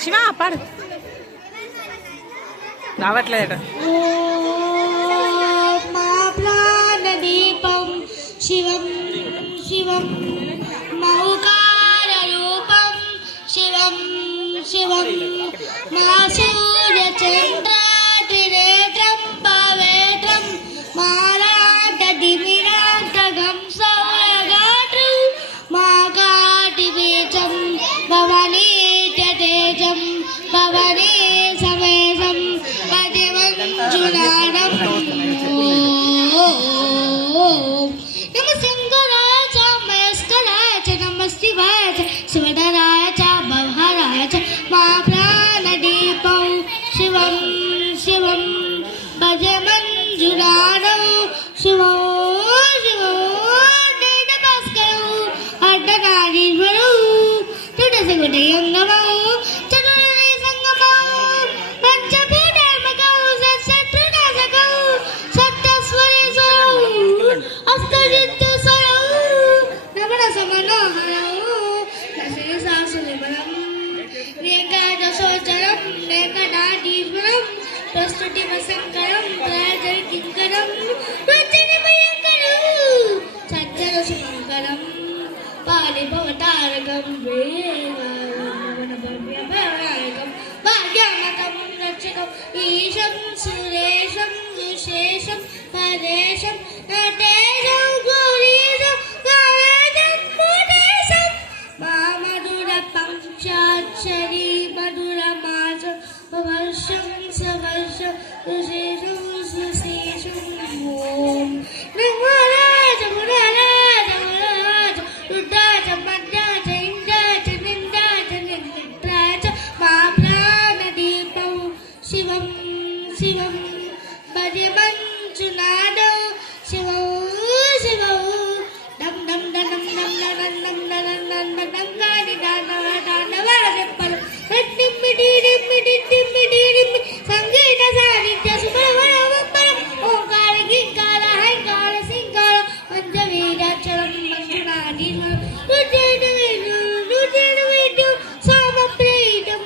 శివ పాడు రావట్లేదట. మా ప్రాణదీపం శివం శివం మౌకారూపం శివం శివం మా సూర్యచంద్రాతిరేత్రం పవేత్రం మారాటదిమిరాంతగం సౌరగాత్రు మా కాటివేచం భవనీత్యతేజం భవనీ సమేశం పతివంజునాడం నమ శంకరాయ చ మయస్కరాయ చ నమ శివాయ చ శివధరాయ చ భవహరాయ చ మా ప్రాణదీపం శివం శివం భజ మంజునాడం శివం శివం నేట భాస్కరం అర్ధనారీశ్వరు తుడసిగుటయం నమః చతుర్వేద సంగమం పంచభూతాత్మకం సత్సత్రునాశకం సప్తస్వరేశ్వరం అష్టజిత్తుస్వరం నమన సమనోహరం దశేశాసునిబలం ఏకాదశోచరం ఏకనాథీశ్వరం ప్రస్తుతి వశంకరం త్రయజయ కింకరం భయంకరం సజ్జన శంకరం పాలిభవతారకం వేగం భాగ్యమతం రక్షకం ఈశం సురేశం విశేషం పరేశం నటేశం గౌరీశం కావేశం కుటేశం మా మధుర పంచాక్షరీ మధుర మాస వర్షం సవర్షం సుశేషం సుశేషం ఓం నంగరాజ మురారాజ మురారాజ రుద్రాజ మధ్యాజ ఇంద్రాజ నిందాజ నింద్రాజ మా ప్రాణదీపం శివం శివం భజ మంజునాదం శివం శివం డం డం డం డం డం డం డం డం డం గాని దానవాడ చెప్పలు టిమ్మిడి టిమ్మిడి టిమ్మిడి సంగీత సాహిత్య సుబ్రహ్మణ్య ఓంకార గింకార హైకార సింగార పంచవీరాక్షరం మంజునాది రుచిడు సామప్రీతం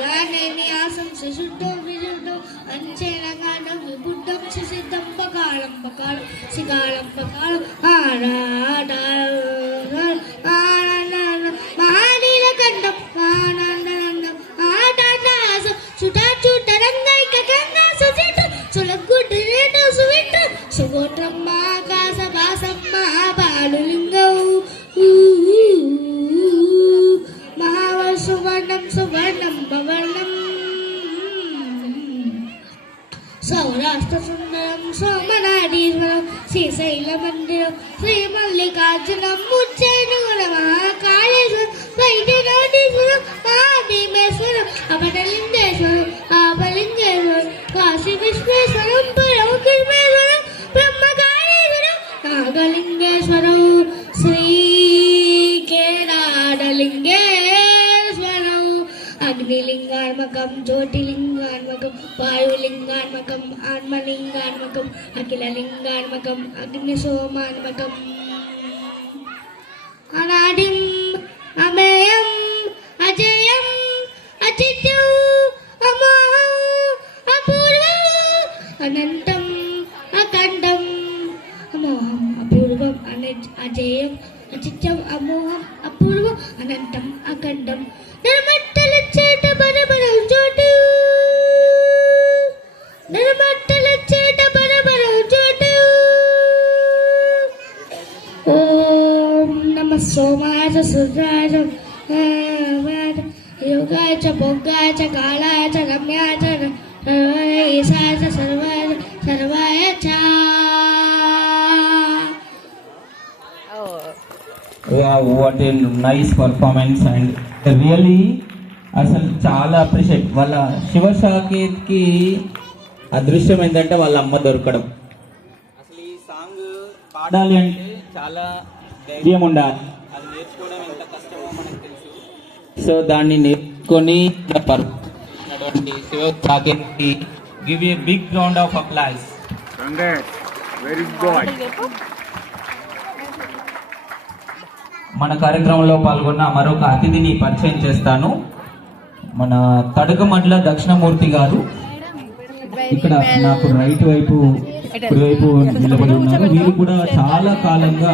రాణేన్యాసం శుద్ధం విశుద్ధం అంచేనగానం విబుద్ధం సిద్ధం బకాళం బకాళం సిగాళం బకాళం ఆరాట మహానీలకంఠం ఆనందనందం ఆటాసం చుటా చుట్టరంగైక గంగా సుచిట సులగుడ్డు రేటు సువిట సుగోత్రం ఆకాశ భాసం మహాబాలులింగం మహావర్షవర్ణం సువర్ణం భవర్ణం సౌరాష్ట్ర సుందరం సోమనాడీశ్వరం శ్రీశైల మందిరం శ్రీ మల్లికార్జునం ముచ్చైనగర మహాకాళేశ్వరం వైద్యనాథీశ్వరం మహాభీమేశ్వరం అపటలింగేశ్వరం ఆపలింగేశ్వరం కాశీ విశ్వేశ్వరం పరమకృష్ణేశ్వరం బ్రహ్మకాళేశ్వరం నాగలింగేశ్వరం శ్రీకేదారలింగేశ్వరం అగ్నిలింగాత్మకం జ్యోతిలింగాత్మకం వాయులింగాత్మకం ఆత్మలింగాత్మకం అఖిలలింగాత్మకం అగ్నిసోమాత్మకం అనాదిం అమేయం అజయం అచిత్యం అమోహం అపూర్వం అనంతం అఖండం అమోహం అపూర్వం అజయం అచిత్యం అమోహం అపూర్వం అనంతం అఖండం నిర్మట్టల చేట బరబరం చోటు నిర్మట్టల చేట బరబరం చోటు ఓం నమ సోమాయ సూర్యాయ యోగాయ చ భోగాయ చ కాళాయ చ రమ్యాయ చ ఈశాయ చ సర్వాయ చ. Wow, what a nice performance and really అసలు చాలా అప్రిషియేట్. వాళ్ళ శివసాకేత్కి అదృష్టం ఏంటంటే వాళ్ళ అమ్మ దొరకడం. అసలు ఈ సాంగ్ పాడాలి అంటే చాలా ధైర్యం ఉండాలి, అది నేర్చుకోవడం ఎంత కష్టమో మనకు తెలుసు. సో దాన్ని నేర్చుకొని శివసాకేత్కి give a big round of applause. Very good. మన కార్యక్రమంలో పాల్గొన్న మరొక అతిథిని పరిచయం చేస్తాను. మన తడకమడ్ల దక్షిణమూర్తి గారు ఇక్కడ నాకు రైట్ వైపు కుడివైపు నిలబడి ఉన్నారు. వీరు కూడా చాలా కాలంగా